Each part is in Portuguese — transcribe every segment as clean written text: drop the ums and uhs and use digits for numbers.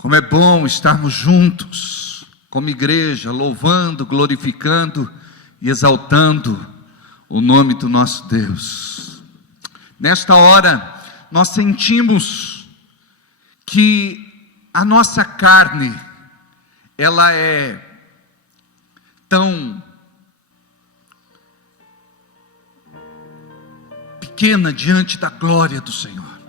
Como é bom estarmos juntos, como igreja, louvando, glorificando e exaltando o nome do nosso Deus. Nesta hora, nós sentimos que a nossa carne, ela é tão pequena diante da glória do Senhor.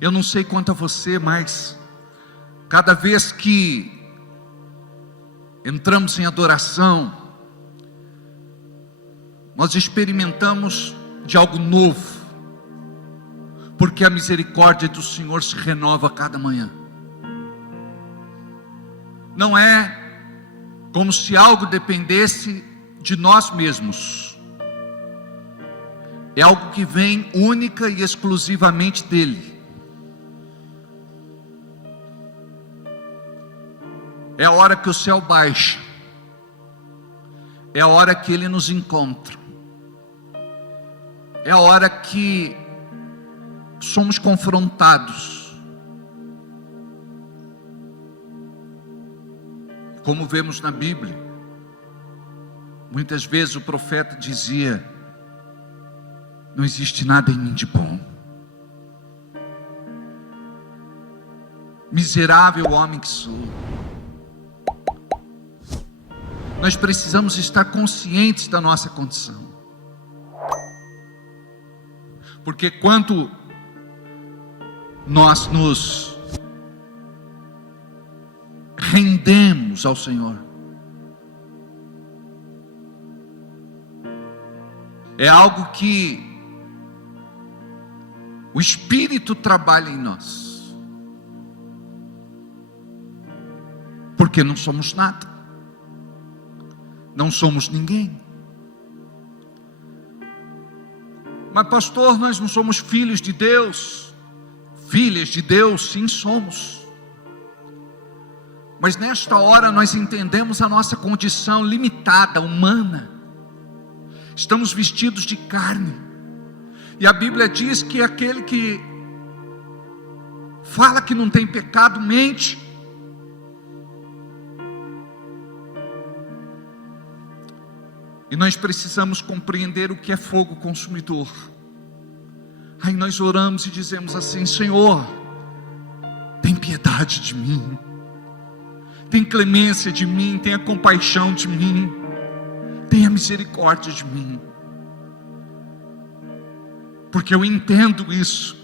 Eu não sei quanto a você, mas cada vez que entramos em adoração, nós experimentamos de algo novo, porque a misericórdia do Senhor se renova a cada manhã. Não é como se algo dependesse de nós mesmos, é algo que vem única e exclusivamente dEle. É a hora que o céu baixa, é a hora que Ele nos encontra, é a hora que somos confrontados. Como vemos na Bíblia, muitas vezes o profeta dizia: não existe nada em mim de bom, miserável homem que sou. Nós precisamos estar conscientes da nossa condição, porque quando nós nos rendemos ao Senhor, é algo que o Espírito trabalha em nós, porque não somos nada, não somos ninguém. Mas pastor, nós não somos filhos de Deus. Filhas de Deus, sim somos. Mas nesta hora nós entendemos a nossa condição limitada, humana. Estamos vestidos de carne. E a Bíblia diz que aquele que fala que não tem pecado, mente. E nós precisamos compreender o que é fogo consumidor. Aí nós oramos e dizemos assim: Senhor, tem piedade de mim, tem clemência de mim, tenha compaixão de mim, tenha misericórdia de mim. Porque eu entendo isso,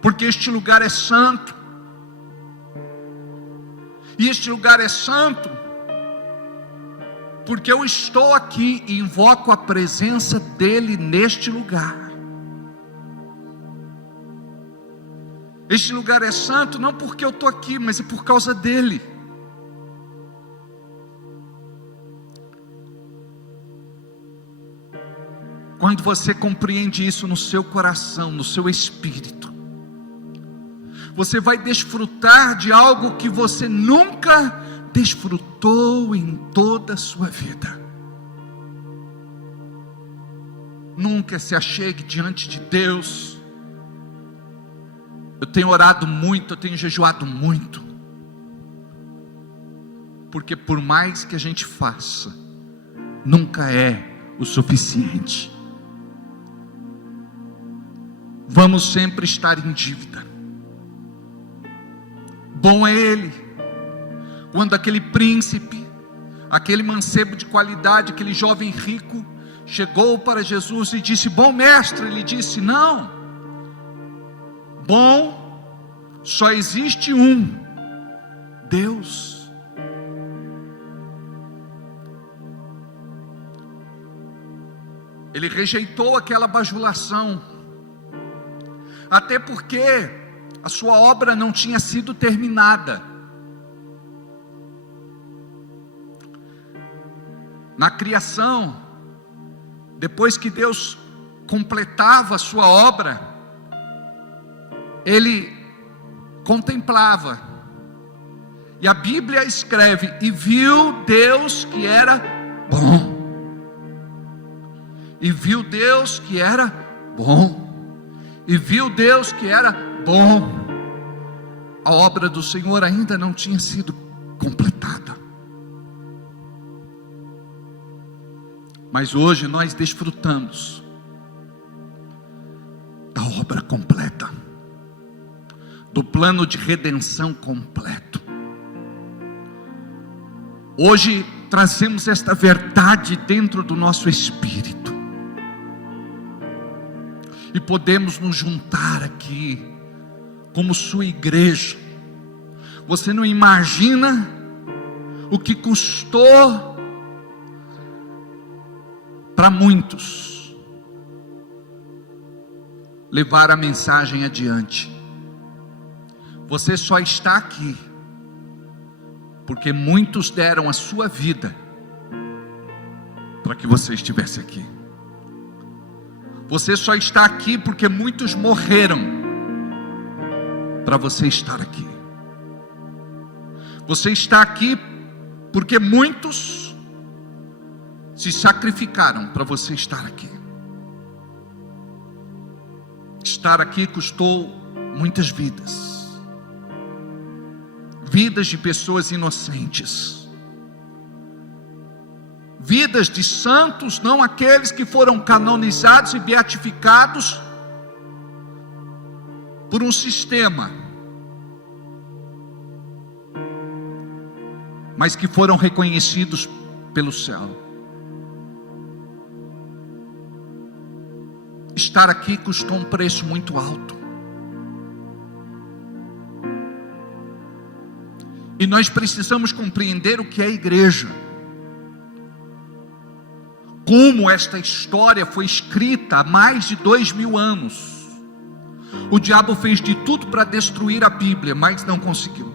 porque este lugar é santo, e este lugar é santo porque eu estou aqui e invoco a presença dEle neste lugar. Este lugar é santo não porque eu estou aqui, mas é por causa dEle. Quando você compreende isso no seu coração, no seu espírito, você vai desfrutar de algo que você nunca desfrutou em toda a sua vida. Nunca se achegue diante de Deus. Eu tenho orado muito, eu tenho jejuado muito, porque por mais que a gente faça, nunca é o suficiente. Vamos sempre estar em dívida. Bom é Ele. Quando aquele príncipe, aquele mancebo de qualidade, aquele jovem rico, chegou para Jesus e disse: bom mestre, ele disse: não, bom só existe um, Deus. Ele rejeitou aquela bajulação, até porque a sua obra não tinha sido terminada. Na criação, depois que Deus completava a sua obra, Ele contemplava, e a Bíblia escreve: e viu Deus que era bom, e viu Deus que era bom, e viu Deus que era bom. A obra do Senhor ainda não tinha sido completada. Mas hoje nós desfrutamos da obra completa, do plano de redenção completo. Hoje trazemos esta verdade dentro do nosso espírito, e podemos nos juntar aqui como sua igreja. Você não imagina o que custou para muitos levar a mensagem adiante. Você só está aqui porque muitos deram a sua vida para que você estivesse aqui. Você só está aqui porque muitos morreram para você estar aqui. Você está aqui porque muitos se sacrificaram para você estar aqui. Estar aqui custou muitas vidas, vidas de pessoas inocentes, vidas de santos, não aqueles que foram canonizados e beatificados por um sistema, mas que foram reconhecidos pelo céu. Estar aqui custou um preço muito alto, e nós precisamos compreender o que é a igreja, como esta história foi escrita há mais de 2000 anos. O diabo fez de tudo para destruir a Bíblia, mas não conseguiu.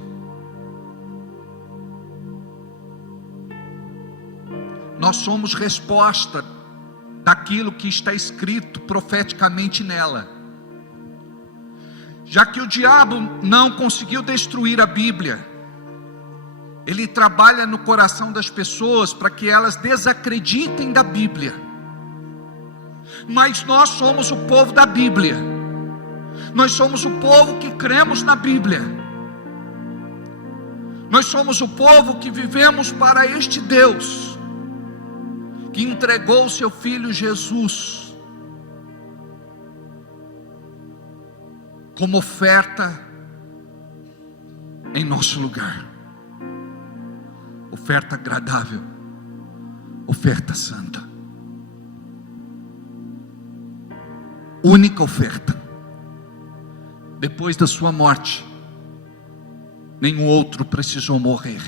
Nós somos resposta daquilo que está escrito profeticamente nela. Já que o diabo não conseguiu destruir a Bíblia, ele trabalha no coração das pessoas para que elas desacreditem da Bíblia. Mas nós somos o povo da Bíblia. Nós somos o povo que cremos na Bíblia. Nós somos o povo que vivemos para este Deus, que entregou o seu Filho Jesus como oferta em nosso lugar. Oferta agradável, oferta santa, única oferta. Depois da sua morte, nenhum outro precisou morrer.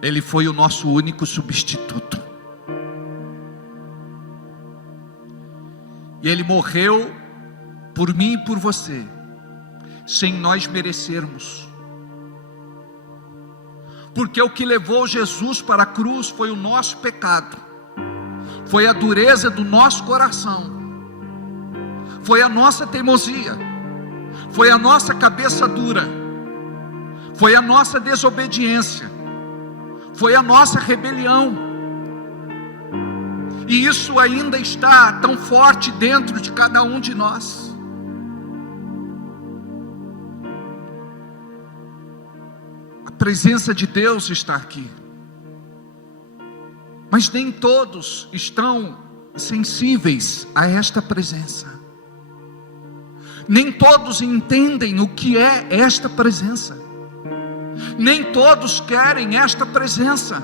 Ele foi o nosso único substituto, e Ele morreu por mim e por você, sem nós merecermos, porque o que levou Jesus para a cruz foi o nosso pecado, foi a dureza do nosso coração, foi a nossa teimosia, foi a nossa cabeça dura, foi a nossa desobediência, foi a nossa rebelião, e isso ainda está tão forte dentro de cada um de nós. A presença de Deus está aqui, mas nem todos estão sensíveis a esta presença, nem todos entendem o que é esta presença, nem todos querem esta presença.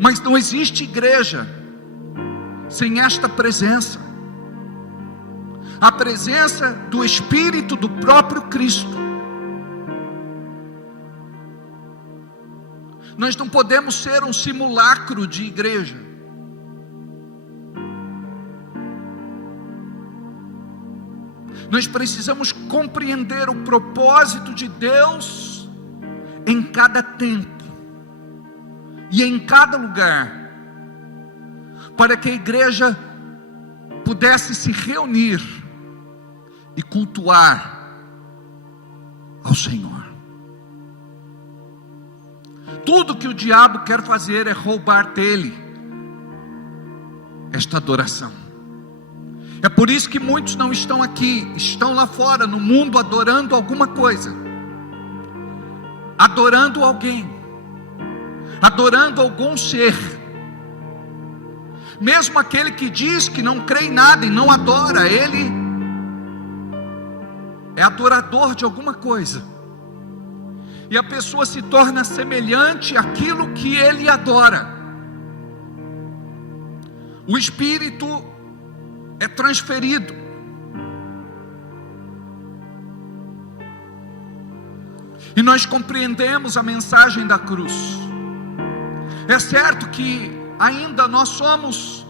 Mas não existe igreja sem esta presença, a presença do Espírito do próprio Cristo. Nós não podemos ser um simulacro de igreja. Nós precisamos compreender o propósito de Deus em cada tempo e em cada lugar, para que a igreja pudesse se reunir e cultuar ao Senhor. tudo que o diabo quer fazer é roubar dele esta adoração. É por isso que muitos não estão aqui, estão lá fora no mundo adorando alguma coisa, adorando alguém, adorando algum ser. Mesmo aquele que diz que não crê em nada e não adora, ele é adorador de alguma coisa, e a pessoa se torna semelhante àquilo que ele adora. O espírito é transferido. E nós compreendemos a mensagem da cruz. É certo que ainda nós somos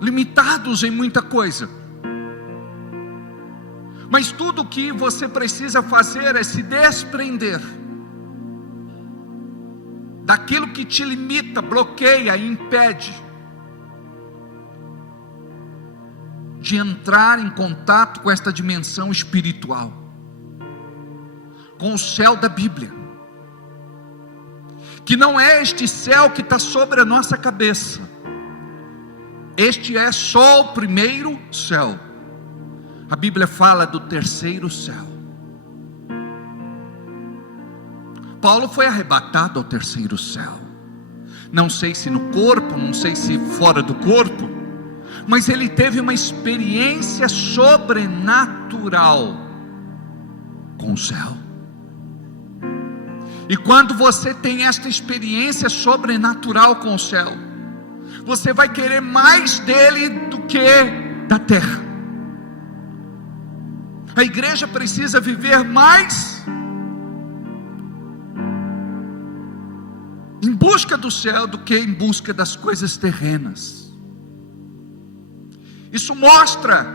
limitados em muita coisa, mas tudo o que você precisa fazer é se desprender daquilo que te limita, bloqueia e impede de entrar em contato com esta dimensão espiritual, com o céu da Bíblia, que não é este céu que está sobre a nossa cabeça. Este é só o primeiro céu. A Bíblia fala do terceiro céu. Paulo foi arrebatado ao terceiro céu. Não sei se no corpo, não sei se fora do corpo, mas ele teve uma experiência sobrenatural com o céu. E quando você tem esta experiência sobrenatural com o céu, você vai querer mais dele do que da terra. A igreja precisa viver mais em busca do céu do que em busca das coisas terrenas. Isso mostra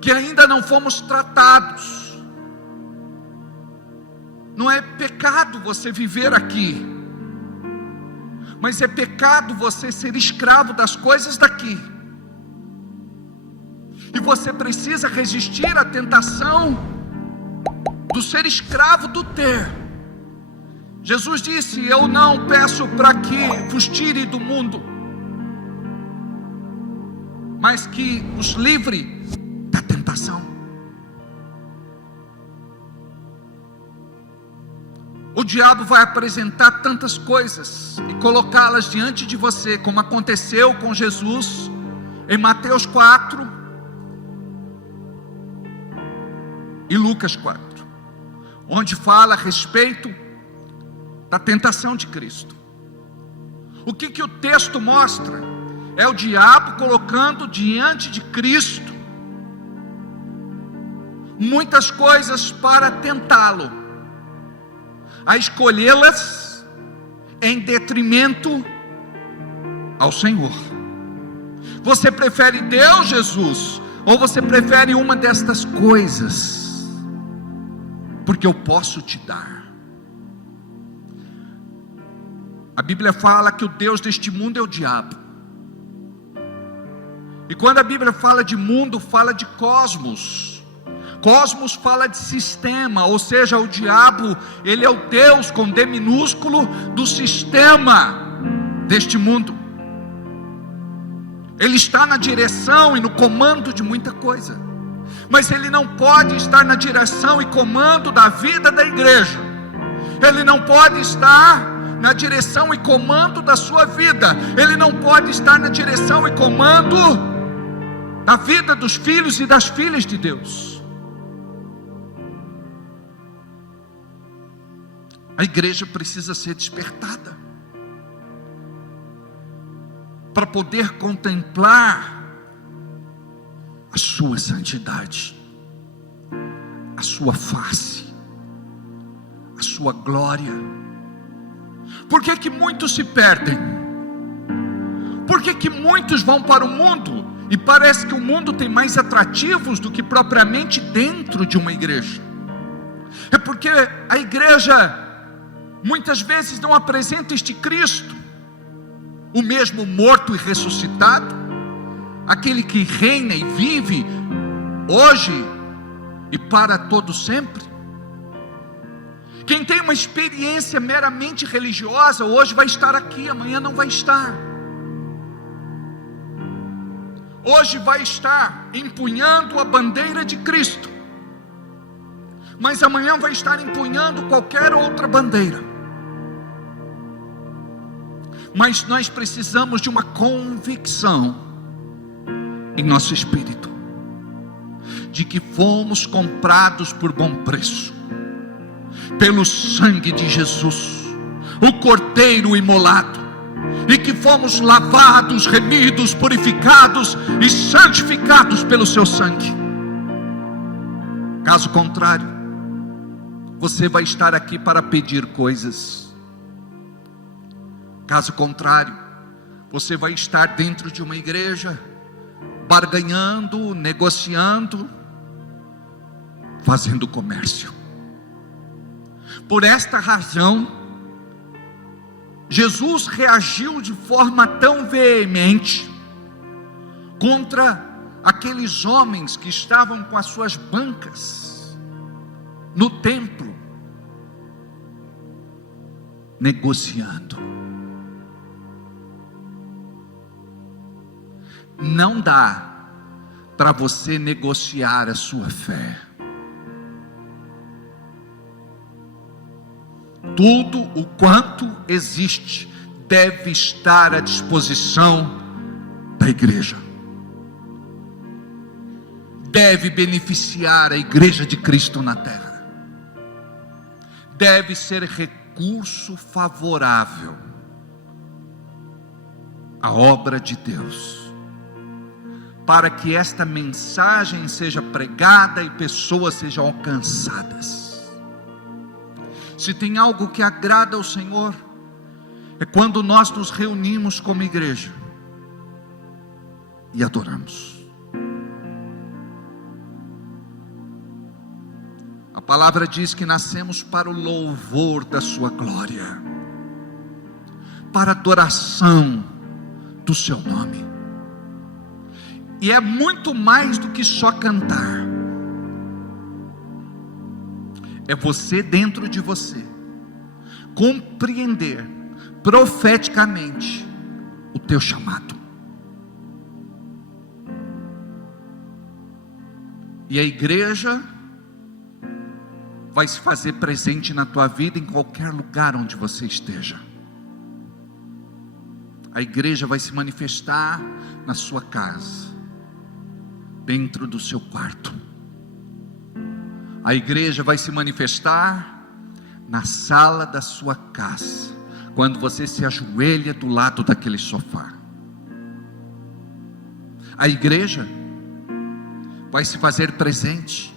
que ainda não fomos tratados. Não é pecado você viver aqui, mas é pecado você ser escravo das coisas daqui. E você precisa resistir à tentação do ser escravo do ter. Jesus disse: eu não peço para que vos tire do mundo, mas que os livre da tentação. O diabo vai apresentar tantas coisas e colocá-las diante de você, como aconteceu com Jesus em Mateus 4 e Lucas 4, onde fala a respeito da tentação de Cristo. O que o texto mostra? É o diabo colocando diante de Cristo muitas coisas para tentá-lo a escolhê-las em detrimento ao Senhor. Você prefere Deus, Jesus, ou você prefere uma destas coisas? Porque eu posso te dar. A Bíblia fala que o Deus deste mundo é o diabo. E quando a Bíblia fala de mundo, fala de cosmos. Cosmos fala de sistema, ou seja, o diabo, ele é o Deus com D minúsculo do sistema deste mundo. Ele está na direção e no comando de muita coisa, mas ele não pode estar na direção e comando da vida da igreja. Ele não pode estar na direção e comando da sua vida. Ele não pode estar na direção e comando da vida dos filhos e das filhas de Deus. A igreja precisa ser despertada para poder contemplar a sua santidade, a sua face, a sua glória. Por que que muitos se perdem? Por que que muitos vão para o mundo e parece que o mundo tem mais atrativos do que propriamente dentro de uma igreja? É porque a igreja muitas vezes não apresenta este Cristo, o mesmo morto e ressuscitado, aquele que reina e vive hoje e para todo sempre. Quem tem uma experiência meramente religiosa, hoje vai estar aqui, amanhã não vai estar. Hoje vai estar empunhando a bandeira de Cristo, mas amanhã vai estar empunhando qualquer outra bandeira. Mas nós precisamos de uma convicção em nosso espírito, de que fomos comprados por bom preço, pelo sangue de Jesus, o Cordeiro imolado, e que fomos lavados, remidos, purificados e santificados pelo seu sangue. Caso contrário, você vai estar aqui para pedir coisas. Caso contrário, você vai estar dentro de uma igreja, barganhando, negociando, fazendo comércio. Por esta razão, Jesus reagiu de forma tão veemente contra aqueles homens que estavam com as suas bancas no templo, negociando. Não dá para você negociar a sua fé. Tudo o quanto existe deve estar à disposição da igreja. Deve beneficiar a igreja de Cristo na terra. Deve ser recurso favorável à obra de Deus, para que esta mensagem seja pregada e pessoas sejam alcançadas. Se tem algo que agrada ao Senhor, é quando nós nos reunimos como igreja e adoramos. A palavra diz que nascemos para o louvor da sua glória, para a adoração do seu nome. E é muito mais do que só cantar. É você dentro de você compreender profeticamente o teu chamado. E a igreja vai se fazer presente na tua vida em qualquer lugar onde você esteja. A igreja vai se manifestar na sua casa, dentro do seu quarto. A igreja vai se manifestar na sala da sua casa, quando você se ajoelha do lado daquele sofá. A igreja vai se fazer presente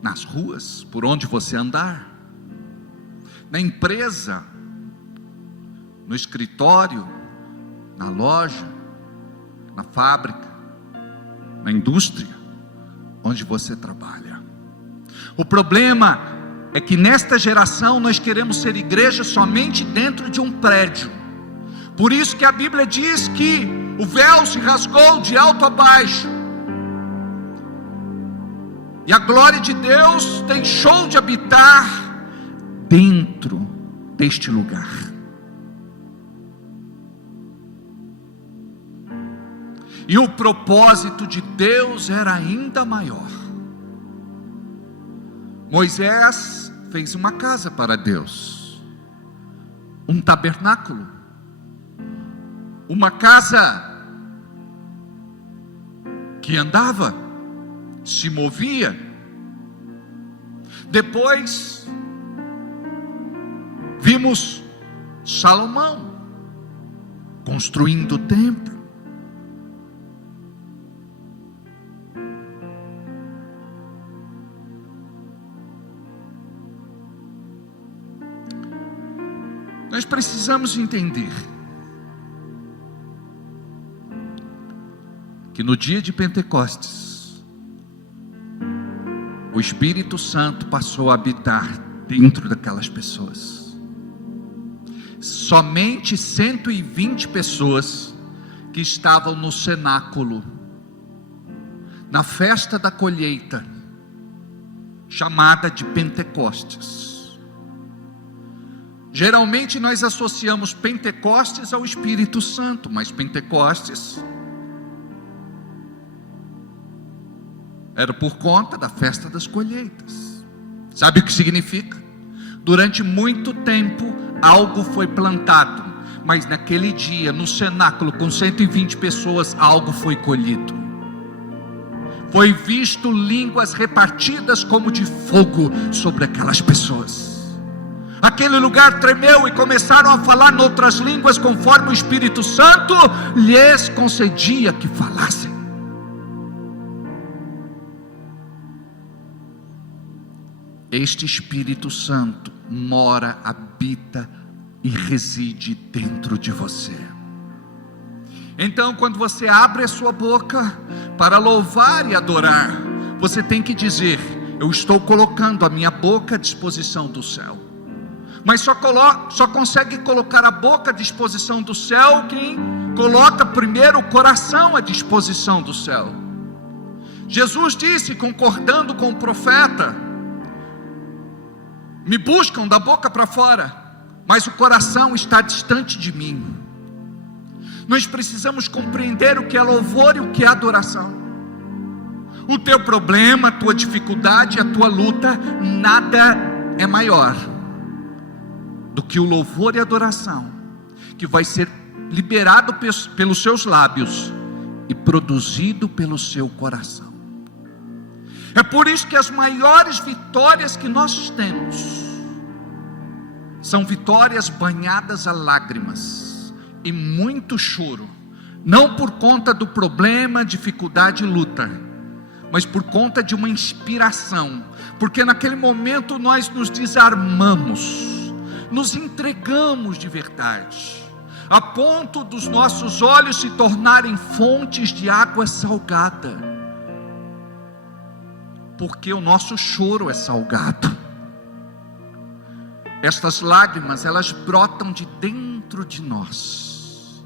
nas ruas, por onde você andar, na empresa, no escritório, na loja, na fábrica, na indústria, onde você trabalha. O problema é que nesta geração nós queremos ser igreja somente dentro de um prédio. Por isso que a Bíblia diz que o véu se rasgou de alto a baixo, e a glória de Deus deixou de habitar dentro deste lugar. E o propósito de Deus era ainda maior. Moisés fez uma casa para Deus, um tabernáculo, uma casa que andava, se movia. Depois vimos Salomão construindo o templo. Nós precisamos entender que no dia de Pentecostes, o Espírito Santo passou a habitar dentro daquelas pessoas. Somente 120 pessoas que estavam no cenáculo, na festa da colheita, chamada de Pentecostes. Geralmente nós associamos Pentecostes ao Espírito Santo, mas Pentecostes era por conta da festa das colheitas. Sabe o que significa? Durante muito tempo algo foi plantado, mas naquele dia, no cenáculo com 120 pessoas, algo foi colhido. Foi visto línguas repartidas como de fogo sobre aquelas pessoas. Aquele lugar tremeu e começaram a falar noutras línguas, conforme o Espírito Santo lhes concedia que falassem. Este Espírito Santo mora, habita e reside dentro de você. Então, quando você abre a sua boca para louvar e adorar, você tem que dizer: eu estou colocando a minha boca à disposição do céu. Mas só consegue colocar a boca à disposição do céu quem coloca primeiro o coração à disposição do céu. Jesus disse, concordando com o profeta: me buscam da boca para fora, mas o coração está distante de mim. Nós precisamos compreender o que é louvor e o que é adoração. O teu problema, a tua dificuldade, a tua luta, nada é maior do que o louvor e adoração que vai ser liberado pelos seus lábios e produzido pelo seu coração. É por isso que as maiores vitórias que nós temos são vitórias banhadas a lágrimas e muito choro, não por conta do problema, dificuldade e luta, mas por conta de uma inspiração, porque naquele momento nós nos desarmamos, nos entregamos de verdade, a ponto dos nossos olhos se tornarem fontes de água salgada, porque o nosso choro é salgado. Estas lágrimas, elas brotam de dentro de nós,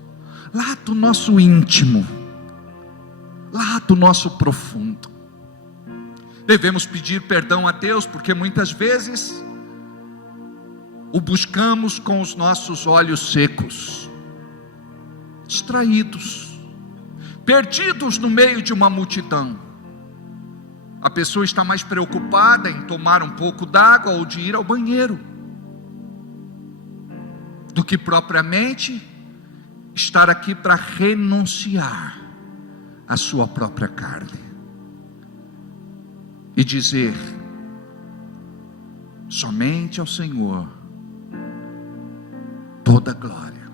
lá do nosso íntimo, lá do nosso profundo. Devemos pedir perdão a Deus, porque muitas vezes o buscamos com os nossos olhos secos, distraídos, perdidos no meio de uma multidão. A pessoa está mais preocupada em tomar um pouco d'água ou de ir ao banheiro, do que propriamente estar aqui para renunciar à sua própria carne e dizer: somente ao Senhor toda glória,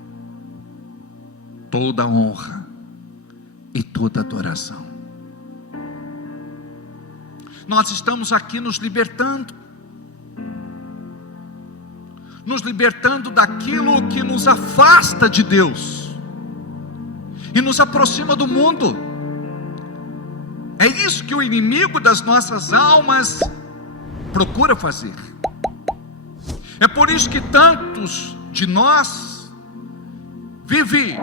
toda honra e toda adoração. Nós estamos aqui nos libertando daquilo que nos afasta de Deus e nos aproxima do mundo. É isso que o inimigo das nossas almas procura fazer. É por isso que tantos de nós vivem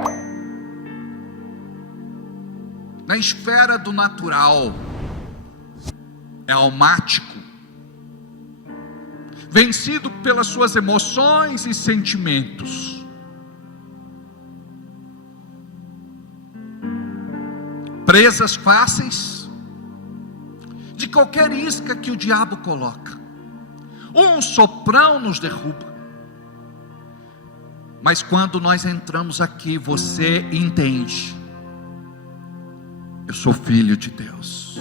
na esfera do natural, é almático, vencido pelas suas emoções e sentimentos, presas fáceis de qualquer isca que o diabo coloca. Um soprão nos derruba. Mas quando nós entramos aqui, você entende: eu sou filho de Deus,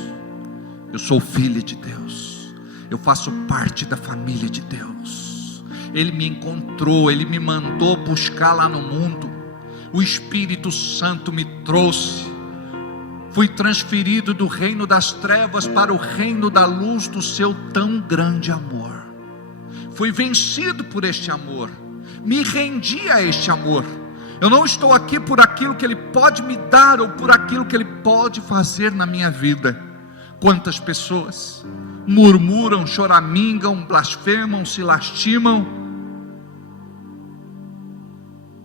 eu sou filha de Deus, eu faço parte da família de Deus. Ele me encontrou, Ele me mandou buscar lá no mundo. O Espírito Santo me trouxe. Fui transferido do reino das trevas para o reino da luz do seu tão grande amor. Fui vencido por este amor. Me rendi a este amor. Eu não estou aqui por aquilo que Ele pode me dar ou por aquilo que Ele pode fazer na minha vida. Quantas pessoas murmuram, choramingam, blasfemam, se lastimam,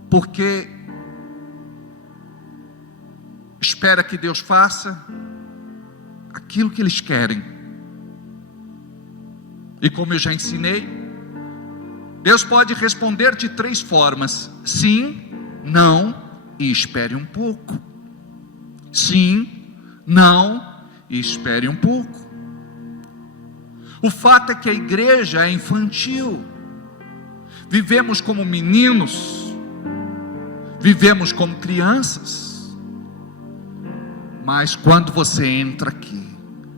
porque espera que Deus faça aquilo que eles querem. E como eu já ensinei, Deus pode responder de 3 formas: sim, não e espere um pouco. Sim, não e espere um pouco. O fato é que a igreja é infantil. Vivemos como meninos, vivemos como crianças. Mas quando você entra aqui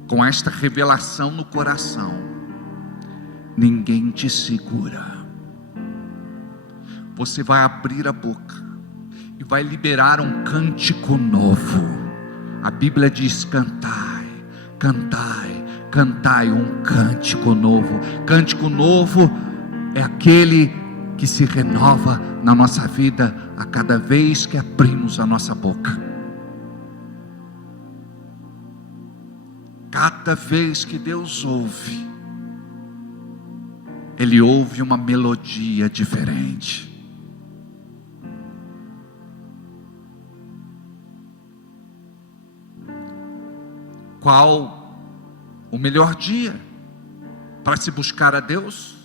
com esta revelação no coração, ninguém te segura. Você vai abrir a boca e vai liberar um cântico novo. A Bíblia diz: cantai, cantai, cantai um cântico novo. Cântico novo é aquele que se renova na nossa vida a cada vez que abrimos a nossa boca. Cada vez que Deus ouve, Ele ouve uma melodia diferente. Qual o melhor dia para se buscar a Deus?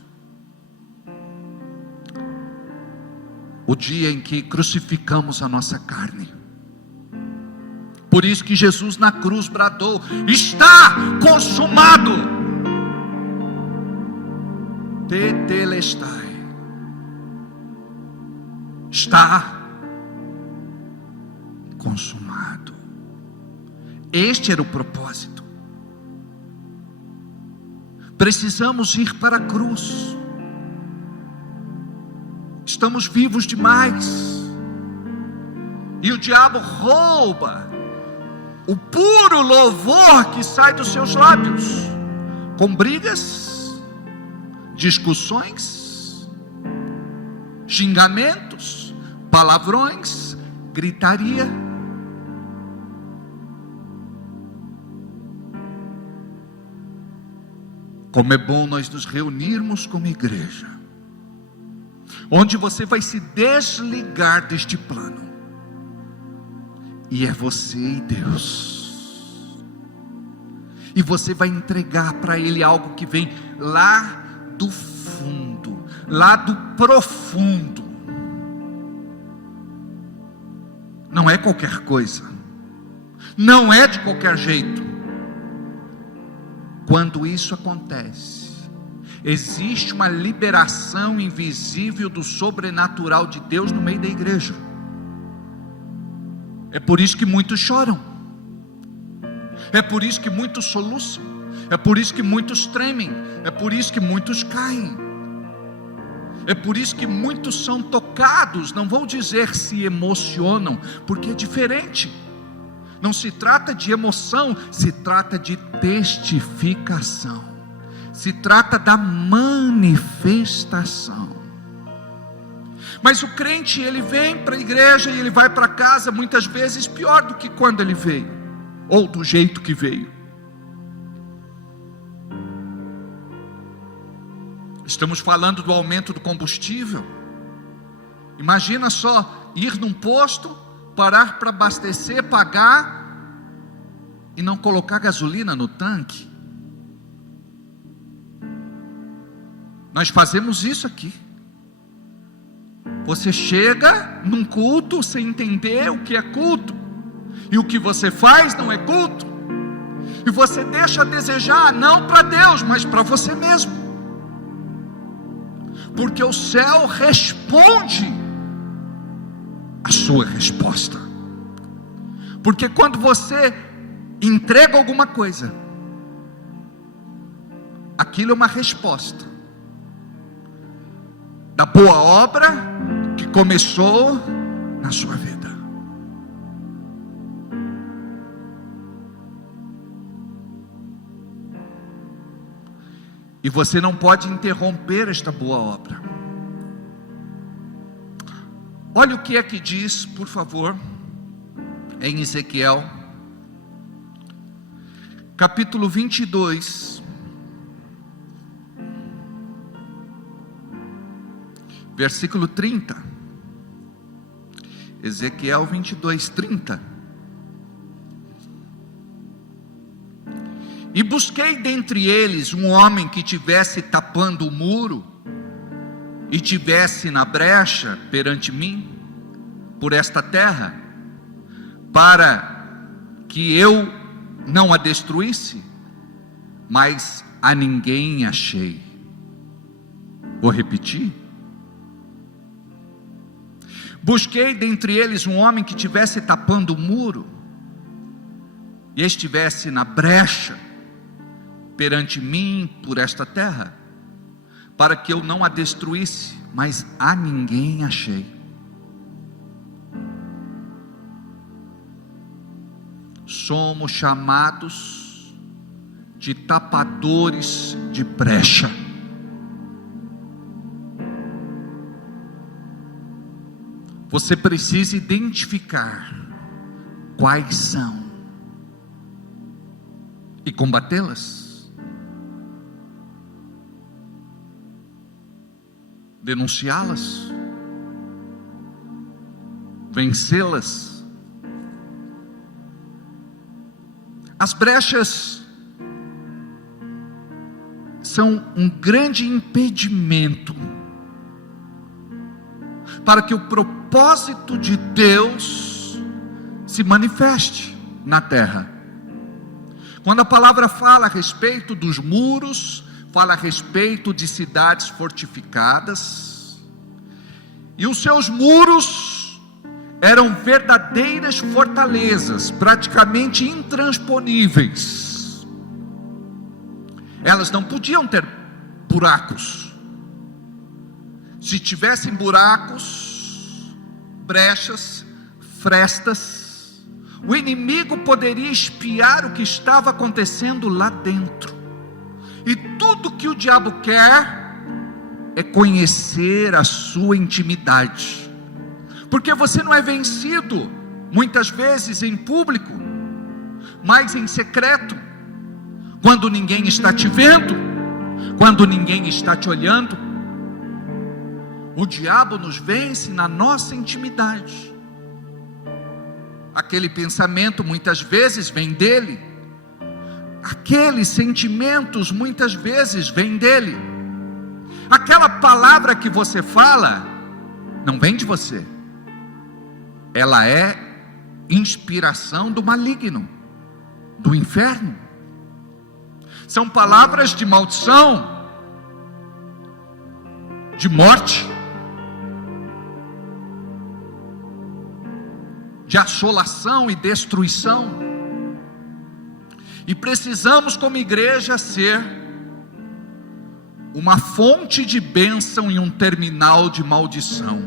O dia em que crucificamos a nossa carne. Por isso que Jesus na cruz bradou: está consumado. Tetelestai. Está consumado. Este era o propósito. Precisamos ir para a cruz. Estamos vivos demais. E o diabo rouba o puro louvor que sai dos seus lábios, com brigas, discussões, xingamentos, palavrões, gritaria. Como é bom nós nos reunirmos como igreja, onde você vai se desligar deste plano, e é você e Deus, e você vai entregar para Ele algo que vem lá do fundo, lá do profundo. Não é qualquer coisa, não é de qualquer jeito. Quando isso acontece, existe uma liberação invisível do sobrenatural de Deus no meio da igreja. É por isso que muitos choram, é por isso que muitos soluçam, é por isso que muitos tremem, é por isso que muitos caem, é por isso que muitos são tocados. Não vou dizer se emocionam, porque é diferente. Não se trata de emoção, se trata de testificação, se trata da manifestação. Mas o crente, ele vem para a igreja e ele vai para casa muitas vezes pior do que quando ele veio, ou do jeito que veio. Estamos falando do aumento do combustível. Imagina só ir num posto, parar para abastecer, pagar e não colocar gasolina no tanque. Nós fazemos isso aqui. Você chega num culto sem entender o que é culto, e o que você faz não é culto, e você deixa a desejar, não para Deus, mas para você mesmo, porque o céu responde a sua resposta. Porque quando você entrega alguma coisa, aquilo é uma resposta da boa obra que começou na sua vida. E você não pode interromper esta boa obra. Olha o que é que diz, por favor, em Ezequiel, capítulo 22, versículo 30. Ezequiel 22, 30. E busquei dentre eles um homem que tivesse tapando o muro, e tivesse na brecha perante mim, por esta terra, para que eu não a destruísse, mas a ninguém achei. Vou repetir. Busquei dentre eles um homem que tivesse tapando o muro, e estivesse na brecha perante mim por esta terra, para que eu não a destruísse, mas a ninguém achei. Somos chamados de tapadores de brecha. Você precisa identificar quais são e combatê-las, denunciá-las, vencê-las. As brechas são um grande impedimento para que o propósito de Deus se manifeste na terra. Quando a palavra fala a respeito dos muros, fala a respeito de cidades fortificadas, e os seus muros eram verdadeiras fortalezas, praticamente intransponíveis. Elas não podiam ter buracos. Se tivessem buracos, brechas, frestas, o inimigo poderia espiar o que estava acontecendo lá dentro. E tudo que o diabo quer é conhecer a sua intimidade, porque você não é vencido muitas vezes em público, mas em secreto, quando ninguém está te vendo, quando ninguém está te olhando. O diabo nos vence na nossa intimidade. Aquele pensamento muitas vezes vem dele, aqueles sentimentos muitas vezes vêm dele, aquela palavra que você fala não vem de você, ela é inspiração do maligno, do inferno. São palavras de maldição, de morte, de assolação e destruição. E precisamos, como igreja, ser uma fonte de bênção e um terminal de maldição,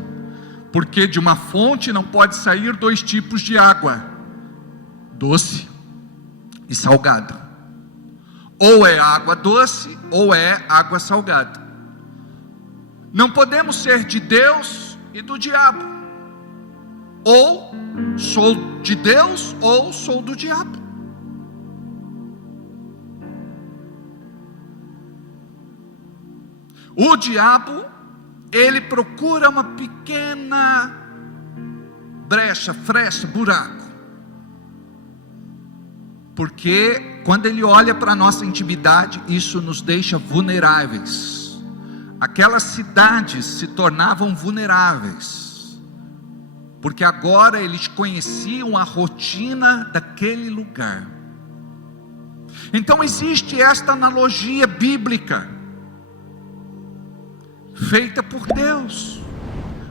porque de uma fonte não pode sair dois tipos de água, doce e salgada. Ou é água doce ou é água salgada. Não podemos ser de Deus e do diabo. Ou sou de Deus ou sou do diabo. O diabo, ele procura uma pequena brecha, fresta, buraco, porque quando ele olha para a nossa intimidade, isso nos deixa vulneráveis. Aquelas cidades se tornavam vulneráveis, porque agora eles conheciam a rotina daquele lugar. Então existe esta analogia bíblica, feita por Deus,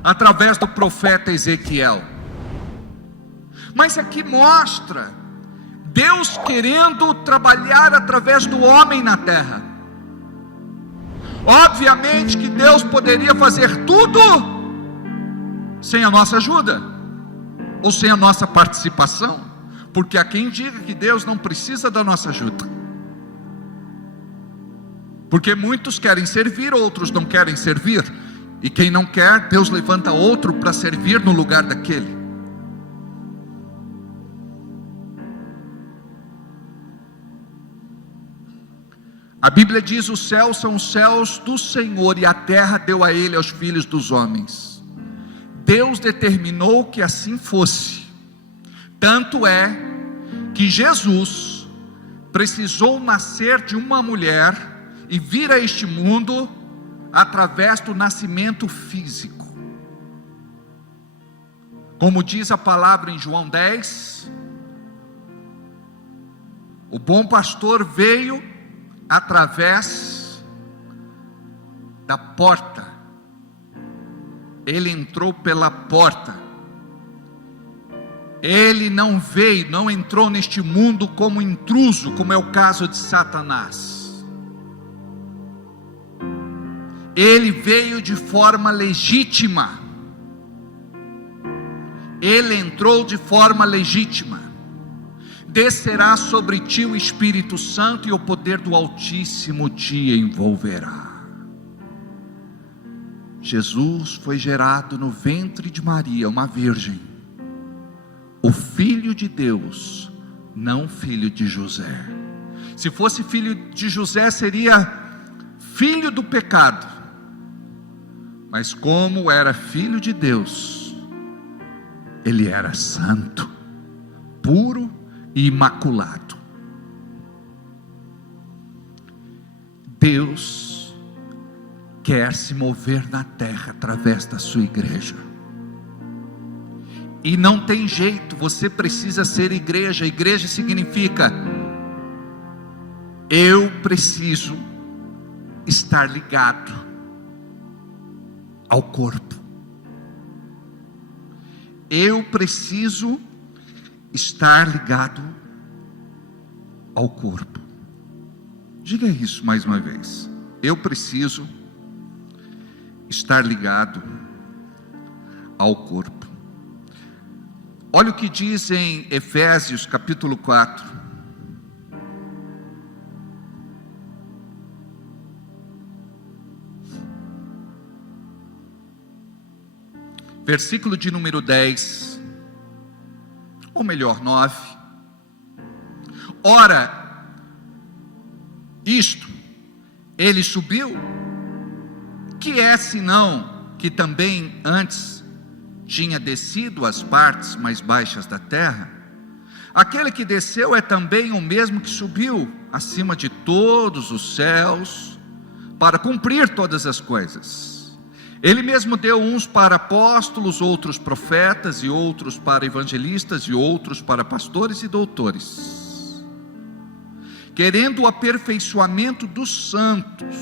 através do profeta Ezequiel. Mas aqui mostra Deus querendo trabalhar através do homem na terra. Obviamente que Deus poderia fazer tudo sem a nossa ajuda, ou sem a nossa participação, porque há quem diga que Deus não precisa da nossa ajuda, porque muitos querem servir, outros não querem servir, e quem não quer, Deus levanta outro para servir no lugar daquele. A Bíblia diz: os céus são os céus do Senhor, e a terra deu a ele aos filhos dos homens. Deus determinou que assim fosse. Tanto é que Jesus precisou nascer de uma mulher e vir a este mundo através do nascimento físico. Como diz a palavra em João 10, o bom pastor veio através da porta. Ele entrou pela porta. Ele não veio, não entrou neste mundo como intruso, como é o caso de Satanás. Ele veio de forma legítima. Ele entrou de forma legítima. Descerá sobre ti o Espírito Santo e o poder do Altíssimo te envolverá. Jesus foi gerado no ventre de Maria, uma virgem. O Filho de Deus, não filho de José. Se fosse filho de José, seria filho do pecado. Mas como era filho de Deus, ele era santo, puro e imaculado. Deus quer se mover na terra através da sua igreja. E não tem jeito, você precisa ser igreja. Igreja significa: eu preciso estar ligado ao corpo. Eu preciso estar ligado ao corpo. Diga isso mais uma vez. Eu preciso estar ligado ao corpo. Olha o que diz em Efésios capítulo 4. Versículo de número 10, ou melhor, 9. Ora, isto, ele subiu, que é senão que também antes tinha descido às partes mais baixas da terra? Aquele que desceu é também o mesmo que subiu acima de todos os céus, para cumprir todas as coisas. Ele mesmo deu uns para apóstolos, outros profetas, e outros para evangelistas, e outros para pastores e doutores, querendo o aperfeiçoamento dos santos,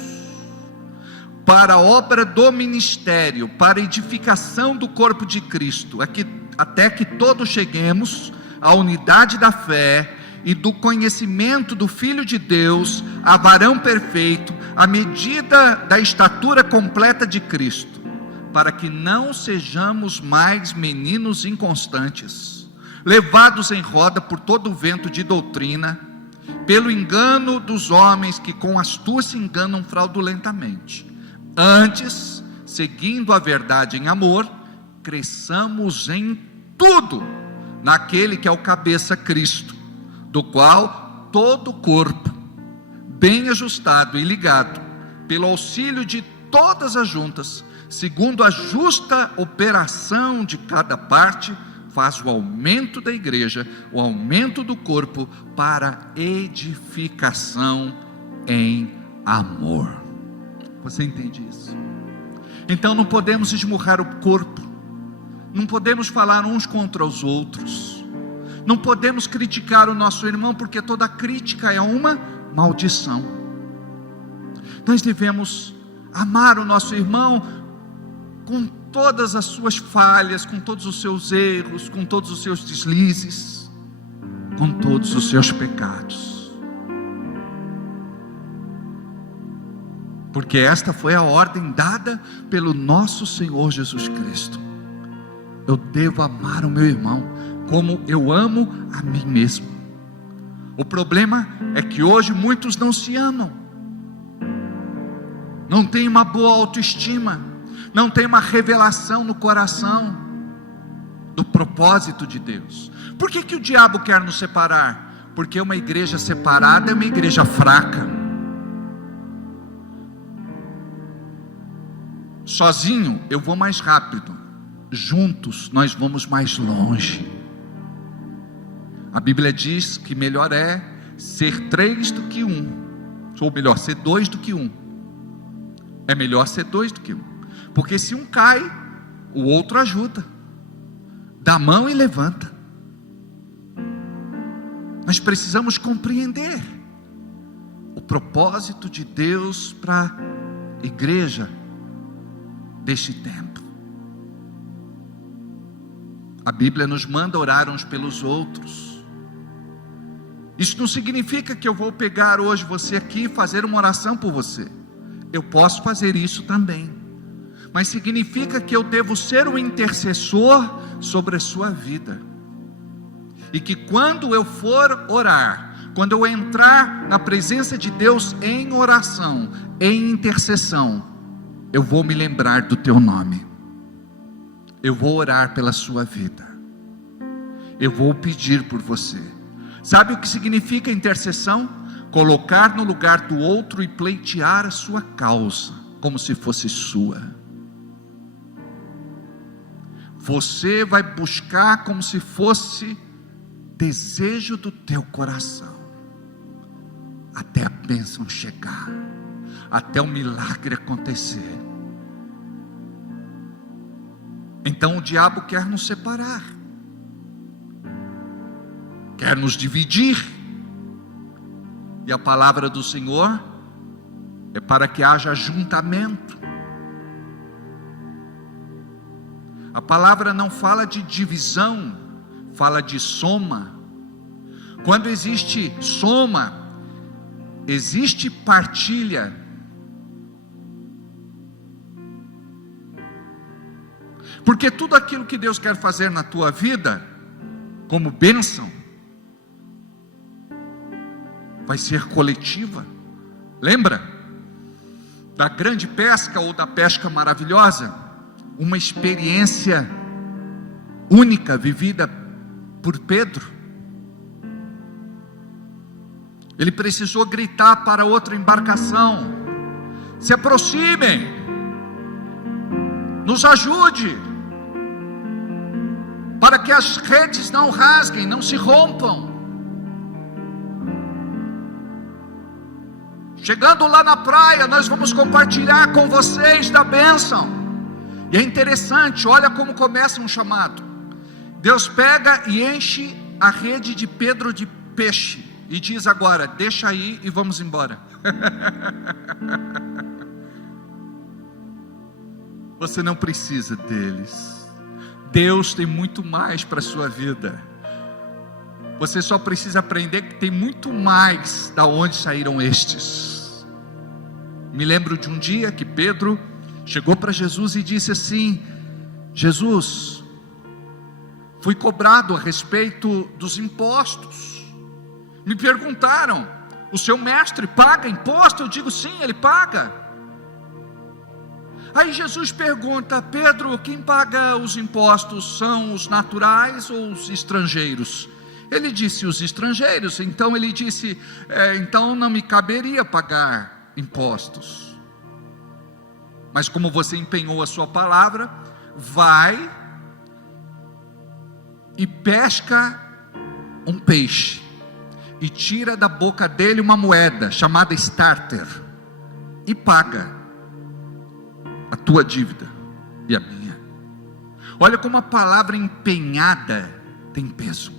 para a obra do ministério, para a edificação do corpo de Cristo, até que todos cheguemos à unidade da fé e do conhecimento do Filho de Deus, a varão perfeito, à medida da estatura completa de Cristo, para que não sejamos mais meninos inconstantes, levados em roda por todo o vento de doutrina, pelo engano dos homens que com astúcia enganam fraudulentamente. Antes, seguindo a verdade em amor, cresçamos em tudo naquele que é o cabeça, Cristo, do qual todo o corpo, bem ajustado e ligado, pelo auxílio de todas as juntas, segundo a justa operação de cada parte, faz o aumento da igreja, o aumento do corpo, para edificação em amor. Você entende isso? Então não podemos esmurrar o corpo, não podemos falar uns contra os outros, não podemos criticar o nosso irmão, porque toda crítica é uma maldição. Nós devemos amar o nosso irmão com todas as suas falhas, com todos os seus erros, com todos os seus deslizes, com todos os seus pecados. Porque esta foi a ordem dada pelo nosso Senhor Jesus Cristo. Eu devo amar o meu irmão como eu amo a mim mesmo. O problema é que hoje muitos não se amam, não tem uma boa autoestima, não tem uma revelação no coração do propósito de Deus. Por que o diabo quer nos separar? Porque uma igreja separada é uma igreja fraca. Sozinho eu vou mais rápido, juntos nós vamos mais longe. A Bíblia diz que melhor é ser 3 do que 1, ou melhor, ser 2 do que 1. É melhor ser dois do que um, porque se um cai, o outro ajuda, dá a mão e levanta. Nós precisamos compreender o propósito de Deus para a igreja deste tempo. A Bíblia nos manda orar uns pelos outros. Isso não significa que eu vou pegar hoje você aqui e fazer uma oração por você. Eu posso fazer isso também, mas significa que eu devo ser o intercessor sobre a sua vida, e que quando eu for orar, quando eu entrar na presença de Deus em oração, em intercessão, eu vou me lembrar do teu nome, eu vou orar pela sua vida, eu vou pedir por você. Sabe o que significa intercessão? Colocar no lugar do outro e pleitear a sua causa, como se fosse sua. Você vai buscar como se fosse desejo do teu coração, até a bênção chegar, até o milagre acontecer. Então o diabo quer nos separar, quer nos dividir, e a palavra do Senhor é para que haja ajuntamento. A palavra não fala de divisão, fala de soma. Quando existe soma, existe partilha. Porque tudo aquilo que Deus quer fazer na tua vida, como bênção, vai ser coletiva. Lembra da grande pesca ou da pesca maravilhosa? Uma experiência única vivida por Pedro. Ele precisou gritar para outra embarcação: se aproximem, nos ajude, para que as redes não rasguem, não se rompam. Chegando lá na praia, nós vamos compartilhar com vocês da bênção. E é interessante, olha como começa um chamado. Deus pega e enche a rede de Pedro de peixe, e diz agora: deixa aí e vamos embora. Você não precisa deles. Deus tem muito mais para a sua vida. Você só precisa aprender que tem muito mais da onde saíram estes. Me lembro de um dia que Pedro chegou para Jesus e disse assim: Jesus, fui cobrado a respeito dos impostos. Me perguntaram: o seu mestre paga imposto? Eu digo sim, ele paga. Aí Jesus pergunta: Pedro, quem paga os impostos são os naturais ou os estrangeiros? Ele disse: os estrangeiros. Então ele disse: então não me caberia pagar impostos. Mas como você empenhou a sua palavra, vai e pesca um peixe, e tira da boca dele uma moeda chamada starter, e paga a tua dívida e a minha. Olha como a palavra empenhada tem peso.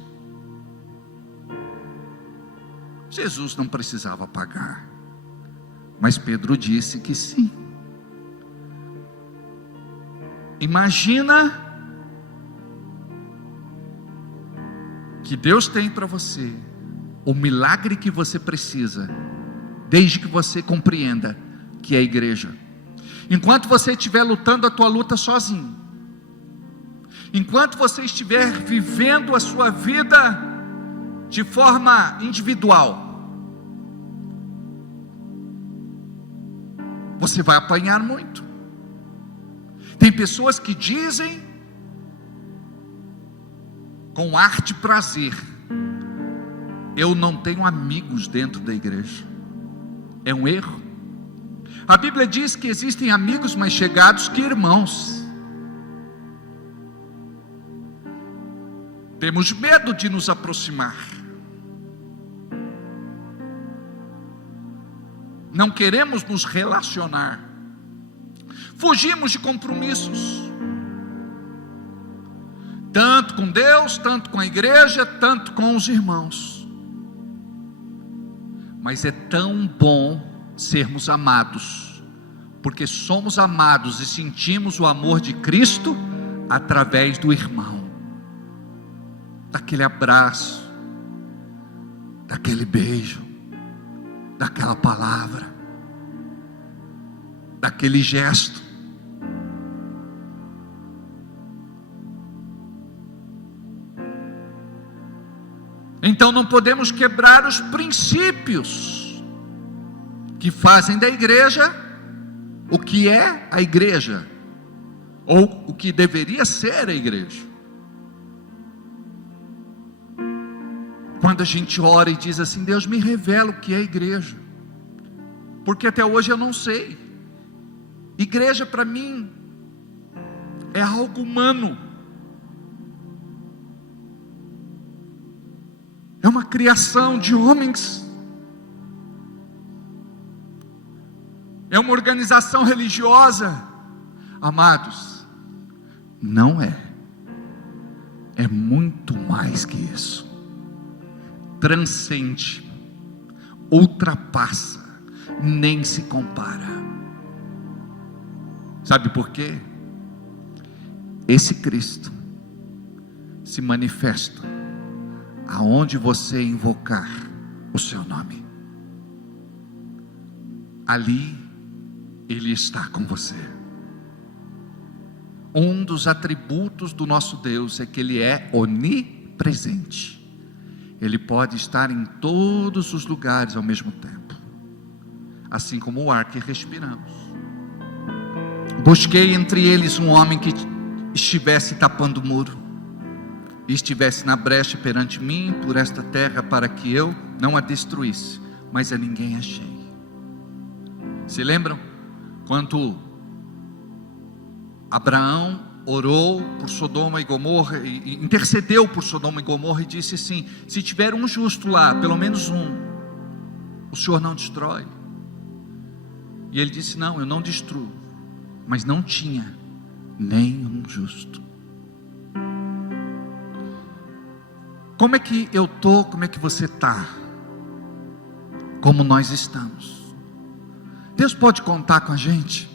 Jesus não precisava pagar, mas Pedro disse que sim. Imagina que Deus tem para você o milagre que você precisa, desde que você compreenda que é a igreja. Enquanto você estiver lutando a tua luta sozinho, enquanto você estiver vivendo a sua vida de forma individual, você vai apanhar muito. Tem pessoas que dizem com ar de prazer: eu não tenho amigos dentro da igreja. É um erro. A Bíblia diz que existem amigos mais chegados que irmãos. Temos medo de nos aproximar. Não queremos nos relacionar. fugimos de compromissos, tanto com Deus, tanto com a igreja, tanto com os irmãos. Mas é tão bom sermos amados, porque somos amados e sentimos o amor de Cristo através do irmão, daquele abraço, daquele beijo, daquela palavra, daquele gesto. Então não podemos quebrar os princípios que fazem da igreja o que é a igreja, ou o que deveria ser a igreja. Quando a gente ora e diz assim: Deus, me revela o que é a igreja, porque até hoje eu não sei. Igreja para mim é algo humano, é uma criação de homens, é uma organização religiosa. Amados, não é, é muito mais que isso, transcende, ultrapassa, nem se compara. Sabe por quê? Esse Cristo se manifesta aonde você invocar o seu nome. Ali Ele está com você. Um dos atributos do nosso Deus é que Ele é onipresente. Ele pode estar em todos os lugares ao mesmo tempo, assim como o ar que respiramos. Busquei entre eles um homem que estivesse tapando o muro, e estivesse na brecha perante mim por esta terra, para que eu não a destruísse, mas a ninguém achei. Se lembram? Quando Abraão orou por Sodoma e Gomorra, e intercedeu por Sodoma e Gomorra, e disse assim: se tiver um justo lá, pelo menos um, o Senhor não destrói. E ele disse: não, eu não destruo. Mas não tinha nenhum justo. Como é que eu estou? Como é que você está? Como nós estamos? Deus pode contar com a gente?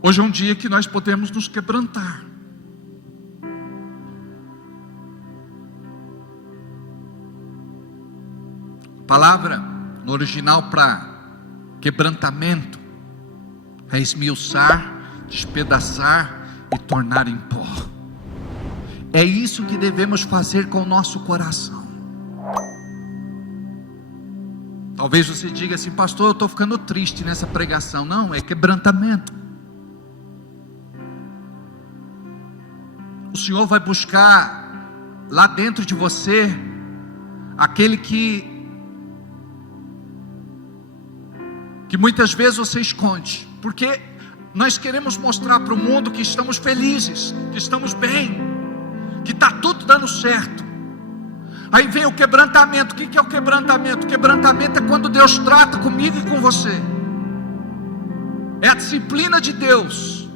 Hoje é um dia que nós podemos nos quebrantar. A palavra no original para quebrantamento é esmiuçar, despedaçar e tornar em pó. É isso que devemos fazer com o nosso coração. Talvez você diga assim: pastor, eu estou ficando triste nessa pregação. Não, é quebrantamento. O Senhor vai buscar lá dentro de você aquele que muitas vezes você esconde, porque nós queremos mostrar para o mundo que estamos felizes, que estamos bem, que está tudo dando certo. Aí vem o quebrantamento. O que é o quebrantamento? O quebrantamento é quando Deus trata comigo e com você, é a disciplina de Deus,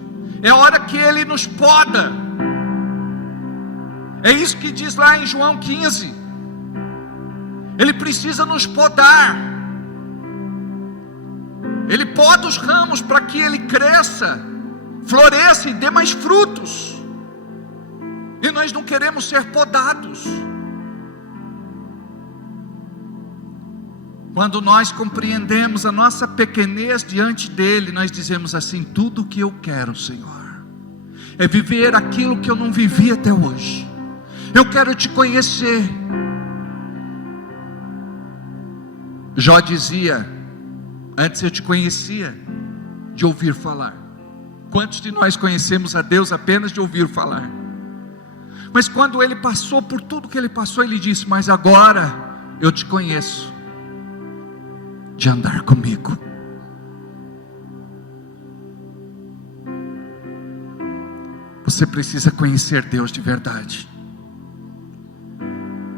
é a hora que Ele nos poda. É isso que diz lá em João 15, Ele precisa nos podar. Ele poda os ramos para que ele cresça, floresça e dê mais frutos. E nós não queremos ser podados. Quando nós compreendemos a nossa pequenez diante dele, nós dizemos assim: tudo o que eu quero, Senhor, é viver aquilo que eu não vivi até hoje. Eu quero te conhecer. Jó dizia: antes eu te conhecia de ouvir falar. Quantos de nós conhecemos a Deus apenas de ouvir falar? Mas quando ele passou por tudo que ele passou, ele disse: mas agora eu te conheço de andar comigo. Você precisa conhecer Deus de verdade,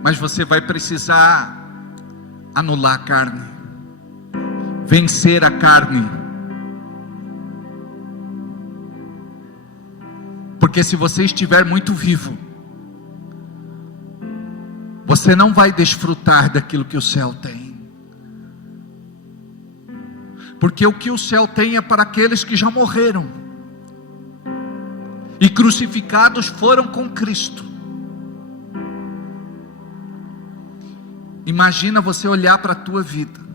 mas você vai precisar anular a carne, vencer a carne. Porque se você estiver muito vivo, você não vai desfrutar daquilo que o céu tem. Porque o que o céu tem é para aqueles que já morreram e crucificados foram com Cristo. Imagina você olhar para a tua vida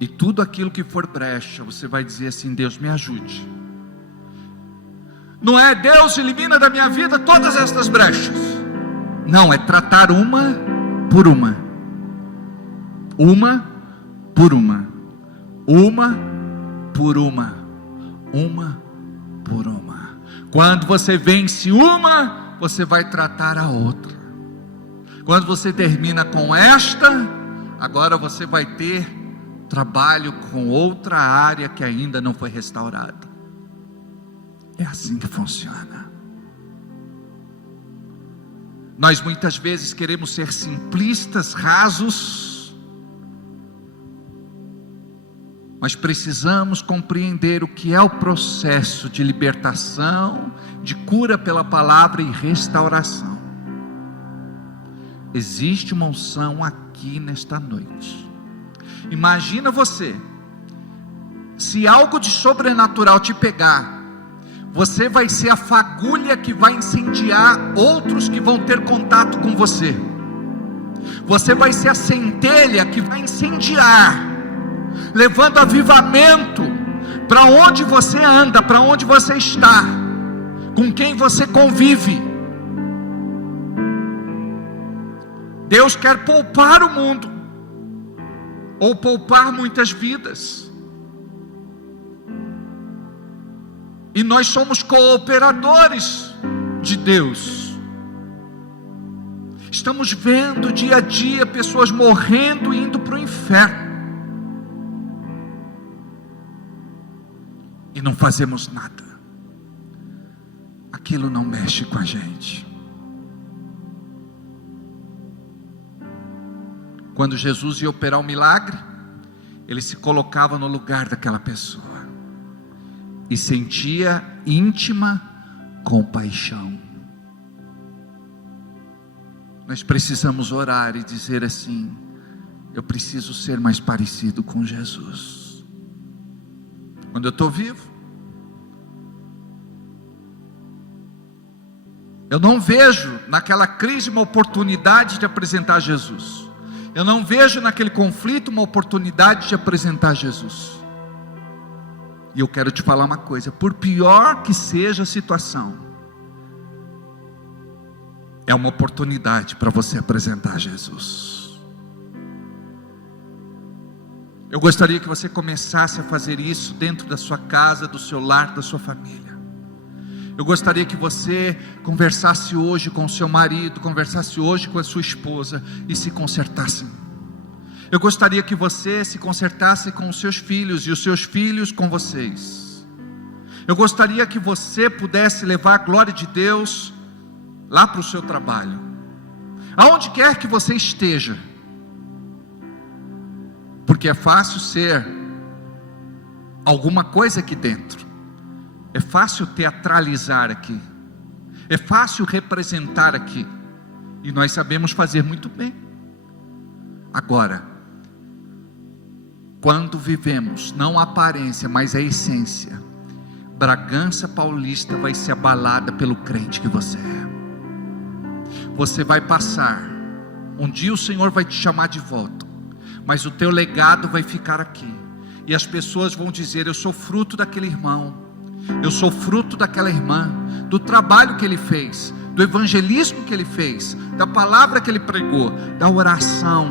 e tudo aquilo que for brecha, você vai dizer assim: Deus me ajude. Não é Deus elimina da minha vida todas estas brechas. Não, é tratar uma por uma. Uma por uma. Uma por uma. Uma por uma. Quando você vence uma, você vai tratar a outra. Quando você termina com esta, agora você vai ter trabalho com outra área que ainda não foi restaurada. É assim que funciona. Nós muitas vezes queremos ser simplistas, rasos, mas precisamos compreender o que é o processo de libertação, de cura pela palavra e restauração. Existe uma unção aqui nesta noite. Imagina você, se algo de sobrenatural te pegar, você vai ser a fagulha que vai incendiar outros que vão ter contato com você. Você vai ser a centelha que vai incendiar, levando avivamento para onde você anda, para onde você está, com quem você convive. Deus quer poupar o mundo, ou poupar muitas vidas. E nós somos cooperadores de Deus. Estamos vendo dia a dia pessoas morrendo e indo para o inferno. E não fazemos nada. Aquilo não mexe com a gente. Quando Jesus ia operar um milagre, ele se colocava no lugar daquela pessoa e sentia íntima compaixão. Nós precisamos orar e dizer assim: eu preciso ser mais parecido com Jesus. Quando eu estou vivo, eu não vejo naquela crise uma oportunidade de apresentar Jesus. Eu não vejo naquele conflito uma oportunidade de apresentar Jesus. E eu quero te falar uma coisa: por pior que seja a situação, é uma oportunidade para você apresentar Jesus. Eu gostaria que você começasse a fazer isso dentro da sua casa, do seu lar, da sua família. Eu gostaria que você conversasse hoje com o seu marido, conversasse hoje com a sua esposa e se consertasse. Eu gostaria que você se consertasse com os seus filhos e os seus filhos com vocês. Eu gostaria que você pudesse levar a glória de Deus lá para o seu trabalho, aonde quer que você esteja, porque é fácil ser alguma coisa aqui dentro. É fácil teatralizar aqui, é fácil representar aqui, e nós sabemos fazer muito bem. Agora, quando vivemos não a aparência, mas a essência, Bragança Paulista vai ser abalada pelo crente que você é. Você vai passar, um dia o Senhor vai te chamar de volta, mas o teu legado vai ficar aqui, e as pessoas vão dizer: eu sou fruto daquele irmão, eu sou fruto daquela irmã, do trabalho que ele fez, do evangelismo que ele fez, da palavra que ele pregou, da oração,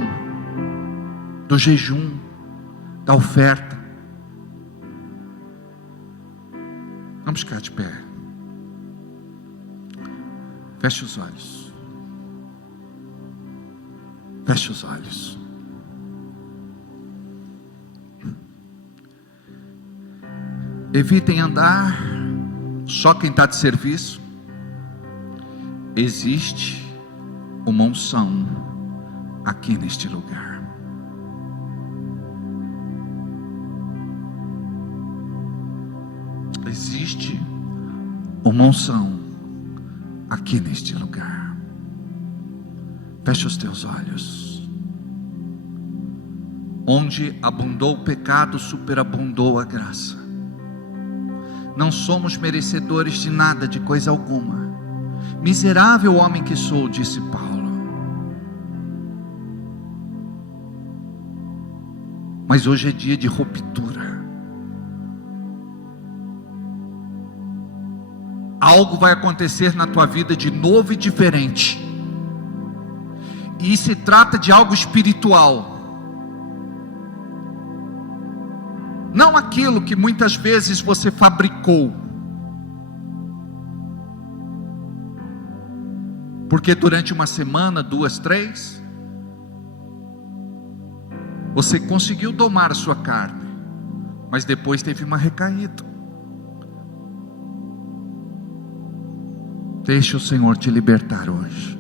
do jejum, da oferta. Vamos ficar de pé. Feche os olhos. Feche os olhos. Evitem andar só quem está de serviço. Existe uma unção aqui neste lugar. existe uma unção aqui neste lugar. Fecha os teus olhos. Onde abundou o pecado, superabundou a graça. Não somos merecedores de nada, de coisa alguma. Miserável homem que sou, disse Paulo. Mas hoje é dia de ruptura. Algo vai acontecer na tua vida de novo e diferente. E se trata de algo espiritual. Não aquilo que muitas vezes você fabricou. Porque durante uma semana, 2, 3, você conseguiu domar a sua carne, mas depois teve uma recaída. Deixa o Senhor te libertar hoje.